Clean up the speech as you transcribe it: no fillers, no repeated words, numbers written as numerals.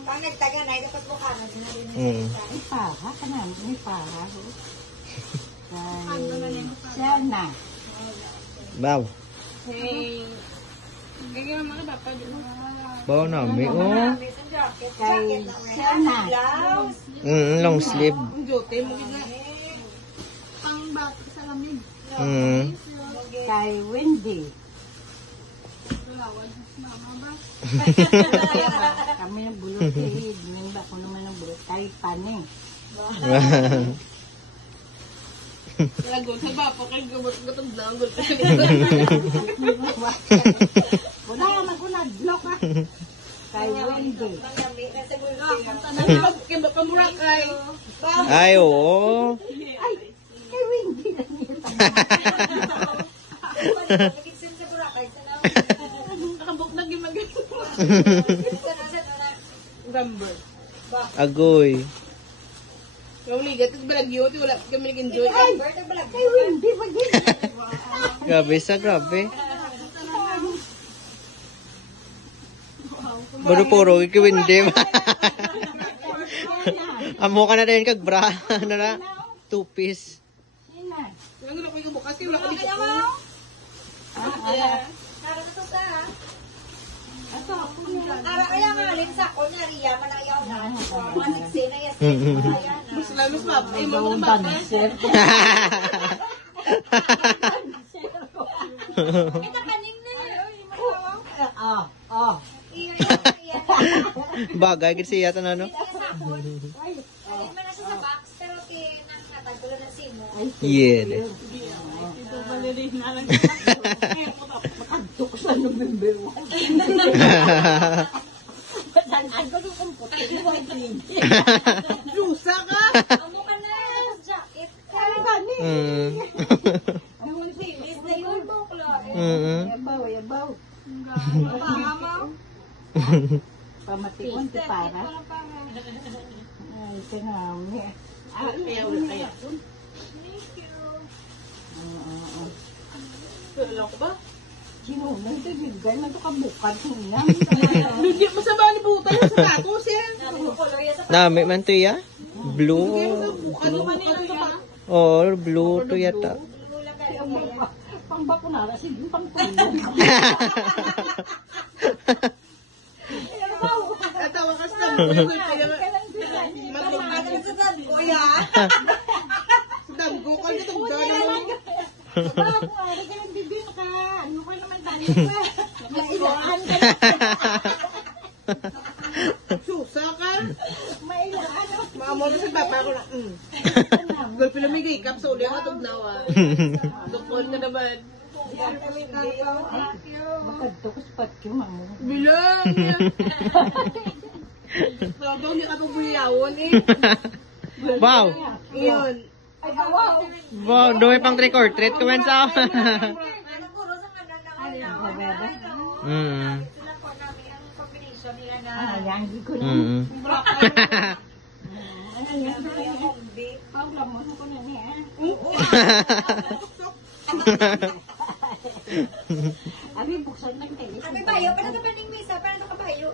Pag nagtaga na, dapat bukangan na rin. May para ka na. May para. Sana. Baw. Hey. Ganyan naman ka papa. Baw na, may Kay sana. long sleeve. Ang jote mo gina. Pang bata sa lamig. Kay Wendy. Kami ng bulot eh. Dinimba ko naman ng bulot. Kay Paning. Lagon sa bapa kay gutong danggol. Wala naman ko nag-block ah. Kay Wendy. Pamurakay. Ay, oo. Ay, kay Wendy na niya. Nakabok na gimagay. Gamber. Agoy. Yung ligat, ito balagyo, wala kami nag-enjoy. Ay, kay Wendy pa din. Grabe sa grabe. Puro-puro, ikiwindi. Amo ka na rin kag bra. Ano na? 2-piece. Sina. Yung wala ko yung bukas, wala ko dito. Kaya nga alin sa ko na riya manayaw na. Manigse na yan. Mas lalos mapa. Ay, mga Ang bata. dancer. Kita kaning na. Iya. Bagay, kasi yata na, no? Alin man na siya sa box, pero nang natagpulo ng simo. Yeah. Ito balirin na lang. Makadtok sa November 1. Tanan ko nung kumputi. Lusa ka! Amo ka na, jacket. Ay, gani. Ang filis na yun, bukla. Yabaw, yabaw. Pahamaw. Pamatikon ti para. Ay, kanami. Kaya wala kaya. Thank you. Wala ko ba? Sinunay ito, bigay na ito kabukad. Hindi mo sa bani buta yung sa kako siya. Sabi ko, color yan sa Nami man to ya? Blue? Ano man yung sa Or blue to yata. pagkulang kaya. Pang bakunara, sige, pang tulong. Atawa ka sa Matulungan sa sabi ko, ya. Damgo ka nito. Dami Bakunara, ganyan bibin ka. Ano ka naman tayo pa? Mailaan ka na. Susa ka. Mailaan. Maamo na sa baba ko na. Gol pila may gikap sa uli ang atugnawa. Dukol ka naman. Makadto ko sa patyo, mamo. Bilang! Tawag niya ka buyawon eh. Wow! Iyon. Ay, wow. Wow, doon pang trick or treat. Comment sa Ano puro sa kanang ito lang po namin ang combination nila na Ayan, di ko na. Ano yan? Paula mo ko na niya. Abi, buksan lang kayo. Abi bayo, paano ka ba ning misa? Paano ka bayo?